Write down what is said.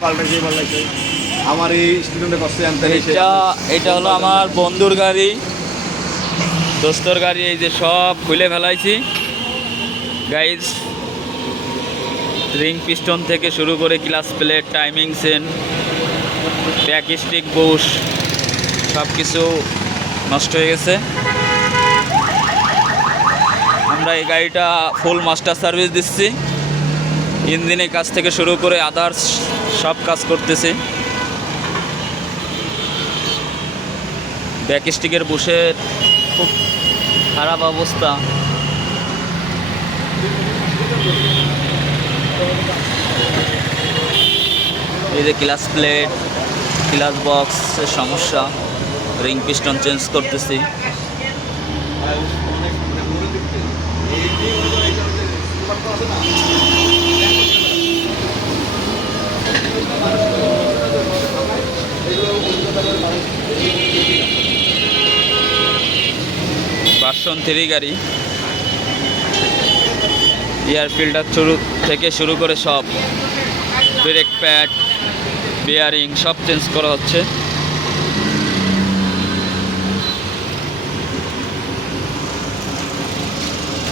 আমার এই স্টুডেন্টের কাছে আনতে এটা হলো আমার বন্ধুর গাড়ি, দোস্তর গাড়ি। এই যে সব খুলে ফেলাইছি গাইজ, রিং পিস্টন থেকে শুরু করে class plate, timing chain, back stick, Bush সব কিছু নষ্ট হয়ে গেছে। আমরা এই গাড়িটা ফুল মাস্টার সার্ভিস দিচ্ছি, ইঞ্জিনের কাজ থেকে শুরু করে আদার্স সব কাজ করতেছি। ব্যাক স্টিকের বুশের খুব খারাপ অবস্থা। এই যে ক্লাস প্লেট, ক্লাস বক্সের সমস্যা, রিং পিস্টন চেঞ্জ করতেছি। ভার্সন 3 গাড়ি, এয়ার ফিল্টার থেকে শুরু করে সব, ব্রেক প্যাড, বিয়ারিং সব চেঞ্জ করা হচ্ছে।